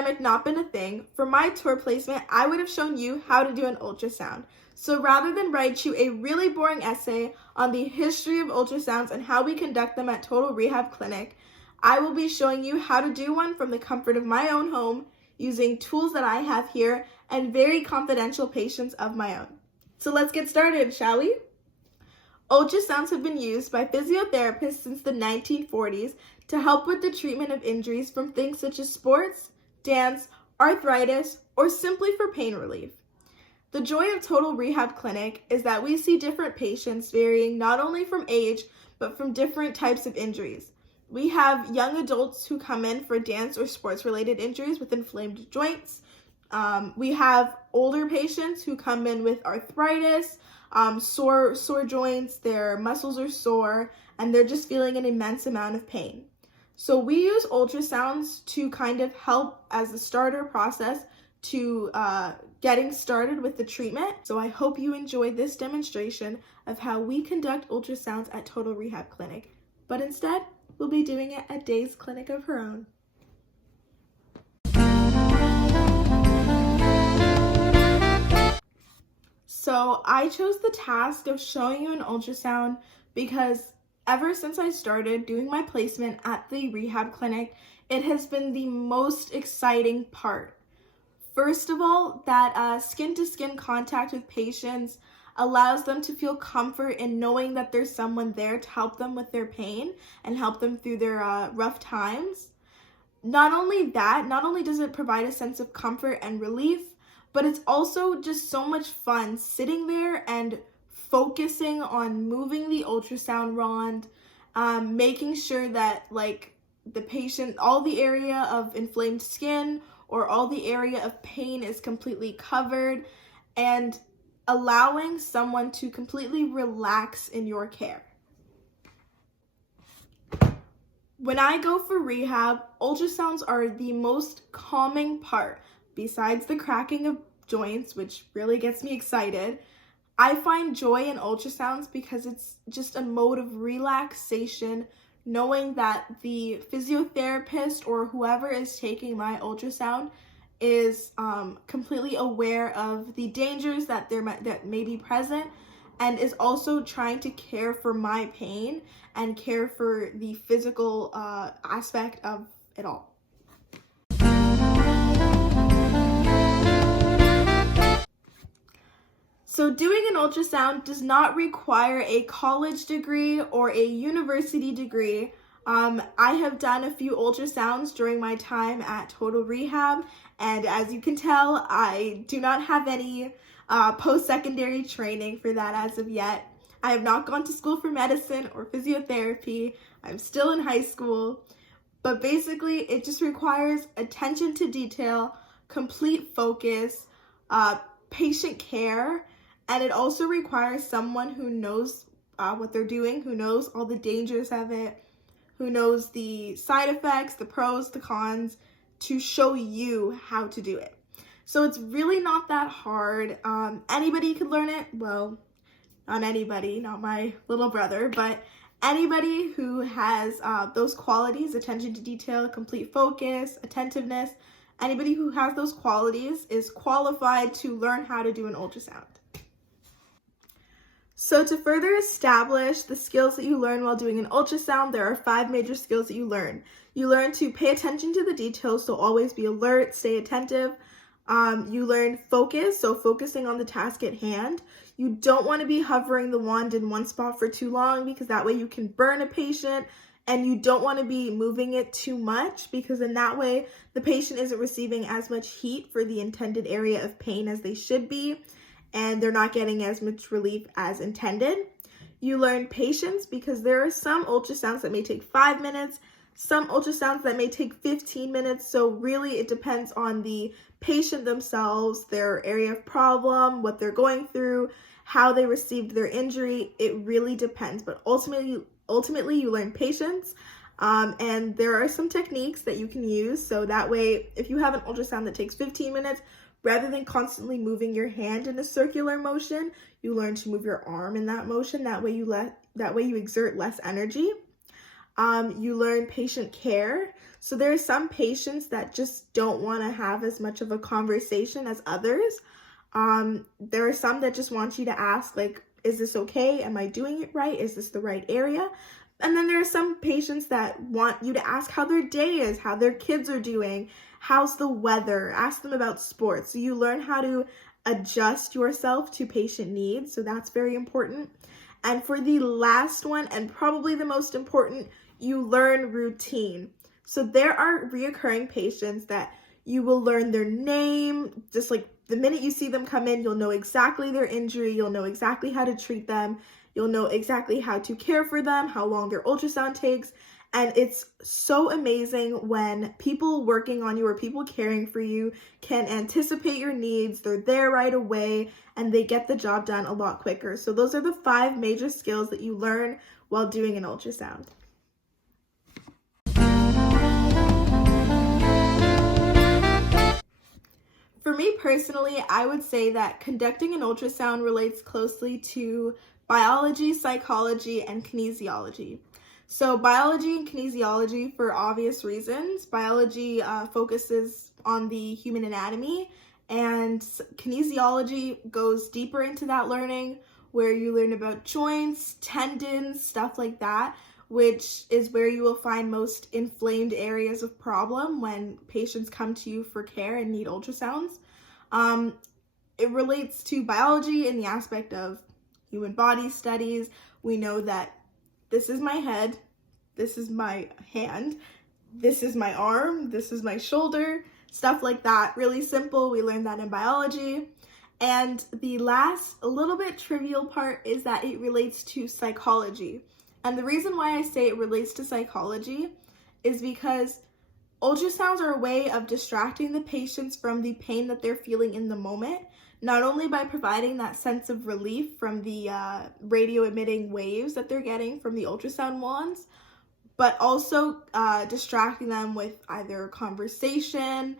pandemic not been a thing, for my tour placement, I would have shown you how to do an ultrasound. So rather than write you a really boring essay on the history of ultrasounds and how we conduct them at Total Rehab Clinic, I will be showing you how to do one from the comfort of my own home using tools that I have here and very confidential patients of my own. So let's get started, shall we? Ultrasounds have been used by physiotherapists since the 1940s to help with the treatment of injuries from things such as sports, dance, arthritis, or simply for pain relief. The joy of Total Rehab Clinic is that we see different patients varying not only from age, but from different types of injuries. We have young adults who come in for dance or sports-related injuries with inflamed joints. We have older patients who come in with arthritis, sore joints, their muscles are sore, and they're just feeling an immense amount of pain. So we use ultrasounds to kind of help as the starter process to getting started with the treatment. So I hope you enjoyed this demonstration of how we conduct ultrasounds at Total Rehab Clinic, but instead we'll be doing it at Day's clinic of her own. So I chose the task of showing you an ultrasound because ever since I started doing my placement at the rehab clinic, it has been the most exciting part. First of all, that skin-to-skin contact with patients allows them to feel comfort in knowing that there's someone there to help them with their pain and help them through their rough times. Not only does it provide a sense of comfort and relief, but it's also just so much fun sitting there and focusing on moving the ultrasound rod, making sure that the patient, all the area of inflamed skin or all the area of pain is completely covered, and allowing someone to completely relax in your care. When I go for rehab, ultrasounds are the most calming part. Besides the cracking of joints, which really gets me excited, I find joy in ultrasounds because it's just a mode of relaxation, knowing that the physiotherapist or whoever is taking my ultrasound is completely aware of the dangers that may be present, and is also trying to care for my pain and care for the physical aspect of it all. So doing an ultrasound does not require a college degree or a university degree. I have done a few ultrasounds during my time at Total Rehab, and as you can tell, I do not have any post-secondary training for that as of yet. I have not gone to school for medicine or physiotherapy. I'm still in high school, but basically it just requires attention to detail, complete focus, patient care, and it also requires someone who knows what they're doing, who knows all the dangers of it, who knows the side effects, the pros, the cons, to show you how to do it. So it's really not that hard. Anybody could learn it. Well, not anybody, not my little brother, but anybody who has those qualities, attention to detail, complete focus, attentiveness, anybody who has those qualities is qualified to learn how to do an ultrasound. So to further establish the skills that you learn while doing an ultrasound, there are 5 major skills that you learn. You learn to pay attention to the details, so always be alert, stay attentive. You learn focus, so focusing on the task at hand. You don't want to be hovering the wand in one spot for too long because that way you can burn a patient, and you don't want to be moving it too much because in that way the patient isn't receiving as much heat for the intended area of pain as they should be, and they're not getting as much relief as intended. You learn patience because there are some ultrasounds that may take 5 minutes, some ultrasounds that may take 15 minutes, so really it depends on the patient themselves, their area of problem, what they're going through, how they received their injury. It really depends, but ultimately you learn patience, and there are some techniques that you can use, so that way if you have an ultrasound that takes 15 minutes, rather than constantly moving your hand in a circular motion, you learn to move your arm in that motion. That way you exert less energy. You learn patient care. So there are some patients that just don't want to have as much of a conversation as others. There are some that just want you to ask, like, is this okay? Am I doing it right? Is this the right area? And then there are some patients that want you to ask how their day is, how their kids are doing, how's the weather, ask them about sports. So you learn how to adjust yourself to patient needs. So that's very important. And for the last one, and probably the most important, you learn routine. So there are reoccurring patients that you will learn their name, just like the minute you see them come in, you'll know exactly their injury, you'll know exactly how to treat them, you'll know exactly how to care for them, how long their ultrasound takes. And it's so amazing when people working on you or people caring for you can anticipate your needs, they're there right away, and they get the job done a lot quicker. So those are the 5 major skills that you learn while doing an ultrasound. For me personally, I would say that conducting an ultrasound relates closely to biology, psychology, and kinesiology. So biology and kinesiology for obvious reasons. Biology focuses on the human anatomy, and kinesiology goes deeper into that learning, where you learn about joints, tendons, stuff like that, which is where you will find most inflamed areas of problem when patients come to you for care and need ultrasounds. It relates to biology in the aspect of human body studies. We know that this is my head, this is my hand, this is my arm, this is my shoulder, stuff like that. Really simple. We learned that in biology. And the last, a little bit trivial part is that it relates to psychology. And the reason why I say it relates to psychology is because ultrasounds are a way of distracting the patients from the pain that they're feeling in the moment, not only by providing that sense of relief from the radio emitting waves that they're getting from the ultrasound wands, but also distracting them with either conversation,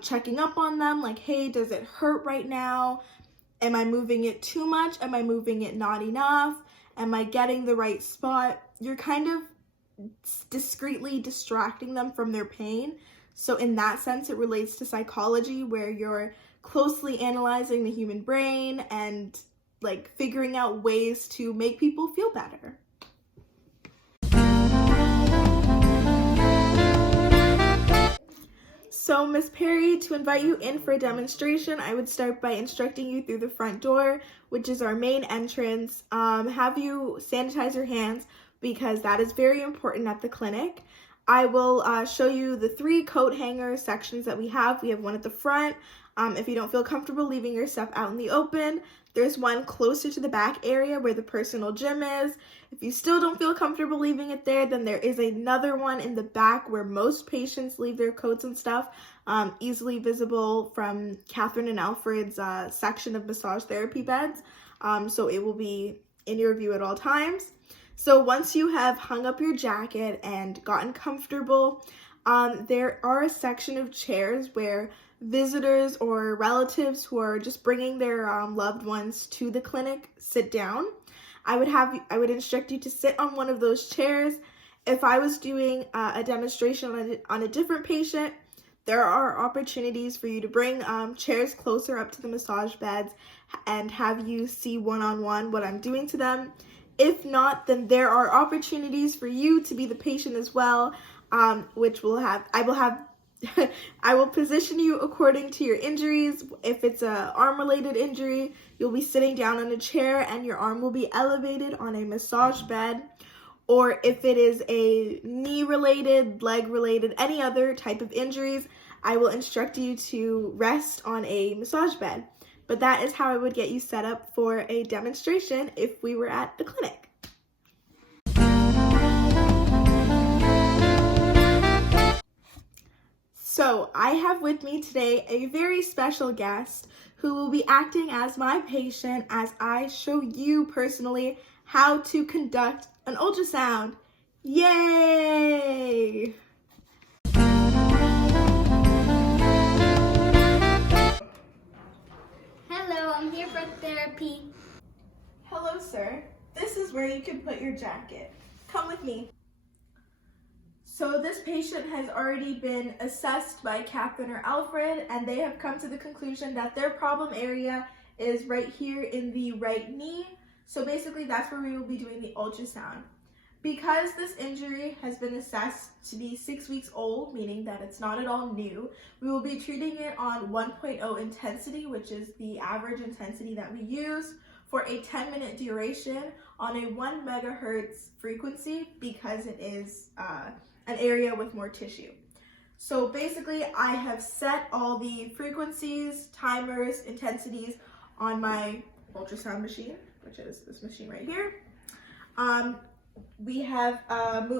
checking up on them, like, hey, does it hurt right now? Am I moving it too much? Am I moving it not enough? Am I getting the right spot? You're kind of discreetly distracting them from their pain. So in that sense, it relates to psychology, where you're closely analyzing the human brain and like figuring out ways to make people feel better. So Ms. Perry, to invite you in for a demonstration, I would start by instructing you through the front door, which is our main entrance. Have you sanitize your hands, because that is very important at the clinic. I will show you the 3 coat hanger sections that we have. We have one at the front. If you don't feel comfortable leaving your stuff out in the open, there's one closer to the back area where the personal gym is. If you still don't feel comfortable leaving it there, then there is another one in the back where most patients leave their coats and stuff, easily visible from Catherine and Alfred's section of massage therapy beds. So it will be in your view at all times. So once you have hung up your jacket and gotten comfortable, there are a section of chairs where visitors or relatives who are just bringing their loved ones to the clinic sit down. I would instruct you to sit on one of those chairs. If I was doing a demonstration on a different patient, there are opportunities for you to bring chairs closer up to the massage beds and have you see one-on-one what I'm doing to them. If not, then there are opportunities for you to be the patient as well, which I will position you according to your injuries. If it's a arm-related injury, you'll be sitting down on a chair and your arm will be elevated on a massage bed. Or if it is a knee-related, leg-related, any other type of injuries, I will instruct you to rest on a massage bed. But that is how I would get you set up for a demonstration if we were at the clinic. So I have with me today a very special guest who will be acting as my patient as I show you personally how to conduct an ultrasound. Yay! Hello, I'm here for therapy. Hello, sir. This is where you can put your jacket. Come with me. So this patient has already been assessed by Catherine or Alfred, and they have come to the conclusion that their problem area is right here in the right knee. So basically that's where we will be doing the ultrasound. Because this injury has been assessed to be 6 weeks old, meaning that it's not at all new, we will be treating it on 1.0 intensity, which is the average intensity that we use, for a 10-minute duration on a 1 megahertz frequency, because it is an area with more tissue. So basically I have set all the frequencies, timers, intensities on my ultrasound machine, which is this machine right here. We have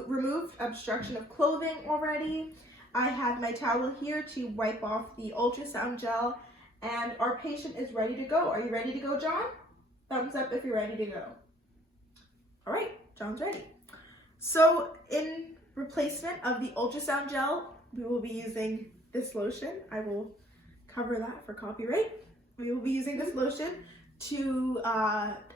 removed obstruction of clothing already. I have my towel here to wipe off the ultrasound gel, and our patient is ready to go. Are you ready to go, John? Thumbs up if you're ready to go. All right, John's ready. So in replacement of the ultrasound gel, we will be using this lotion. I will cover that for copyright. We will be using this lotion to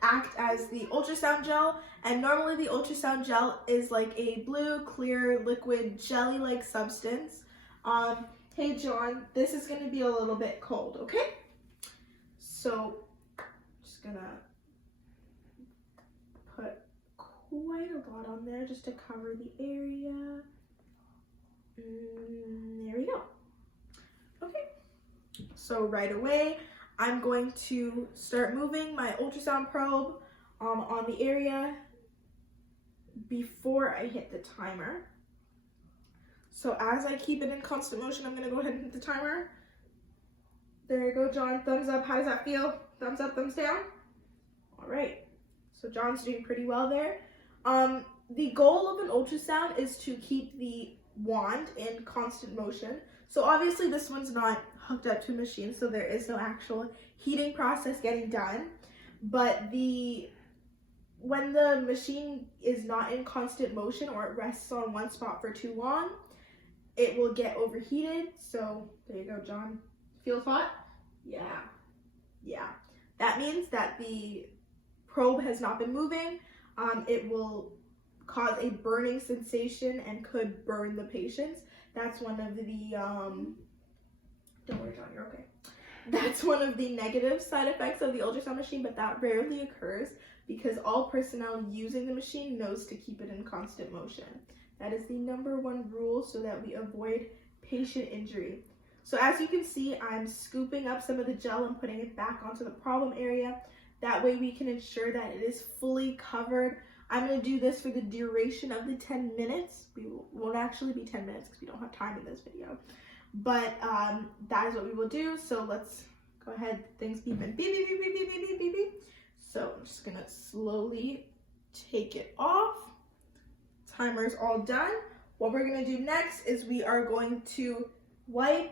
act as the ultrasound gel, and normally the ultrasound gel is like a blue, clear, liquid, jelly-like substance. Hey John, this is going to be a little bit cold, okay? So, just gonna put quite a lot on there just to cover the area. There we go. Okay, so right away, I'm going to start moving my ultrasound probe on the area before I hit the timer. So as I keep it in constant motion, I'm gonna go ahead and hit the timer. There you go, John. Thumbs up. How does that feel? Thumbs up, thumbs down? All right. So John's doing pretty well there. The goal of an ultrasound is to keep the wand in constant motion. So obviously this one's not hooked up to a machine, so there is no actual heating process getting done. But when the machine is not in constant motion or it rests on one spot for too long, it will get overheated. So there you go, John. Feels hot? Yeah. That means that the probe has not been moving. It will cause a burning sensation and could burn the patients. That's one of the, don't worry, John, you're okay. That's one of the negative side effects of the ultrasound machine, but that rarely occurs because all personnel using the machine knows to keep it in constant motion. That is the #1 rule so that we avoid patient injury. So as you can see, I'm scooping up some of the gel and putting it back onto the problem area. That way we can ensure that it is fully covered. I'm going to do this for the duration of the 10 minutes. Won't actually be 10 minutes because we don't have time in this video. But that is what we will do. So let's go ahead. Things beeping. Beep, beep, beep, beep, beep, beep, beep, beep. So I'm just going to slowly take it off. Timer's all done. What we're going to do next is we are going to wipe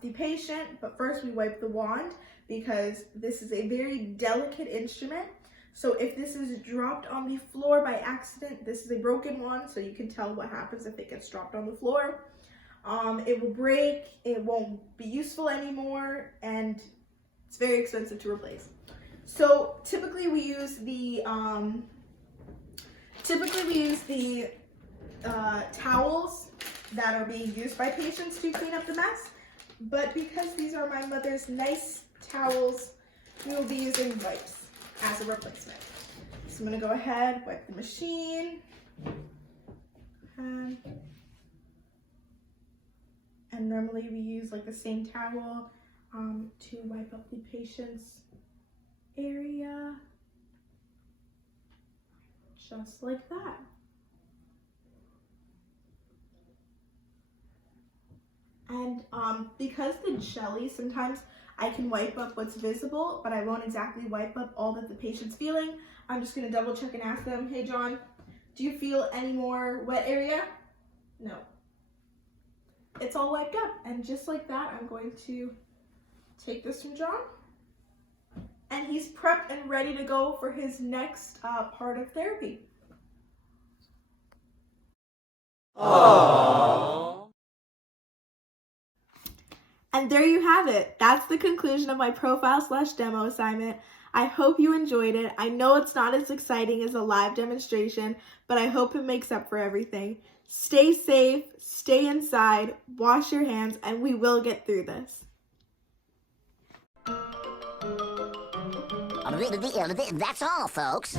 the patient, but first we wipe the wand because this is a very delicate instrument. So if this is dropped on the floor by accident, this is a broken wand, so you can tell what happens if it gets dropped on the floor. It will break, it won't be useful anymore, and it's very expensive to replace. So typically we use the towels that are being used by patients to clean up the mess. But because these are my mother's nice towels, we will be using wipes as a replacement. So I'm going to go ahead, wipe the machine. And normally we use like the same towel to wipe up the patient's area. Just like that. And because the jelly, sometimes I can wipe up what's visible, but I won't exactly wipe up all that the patient's feeling. I'm just gonna double check and ask them, hey John, do you feel any more wet area? No. It's all wiped up. And just like that, I'm going to take this from John. And he's prepped and ready to go for his next part of therapy. Aww. And there you have it. That's the conclusion of my profile/demo assignment. I hope you enjoyed it. I know it's not as exciting as a live demonstration, but I hope it makes up for everything. Stay safe, stay inside, wash your hands, and we will get through this. That's all, folks.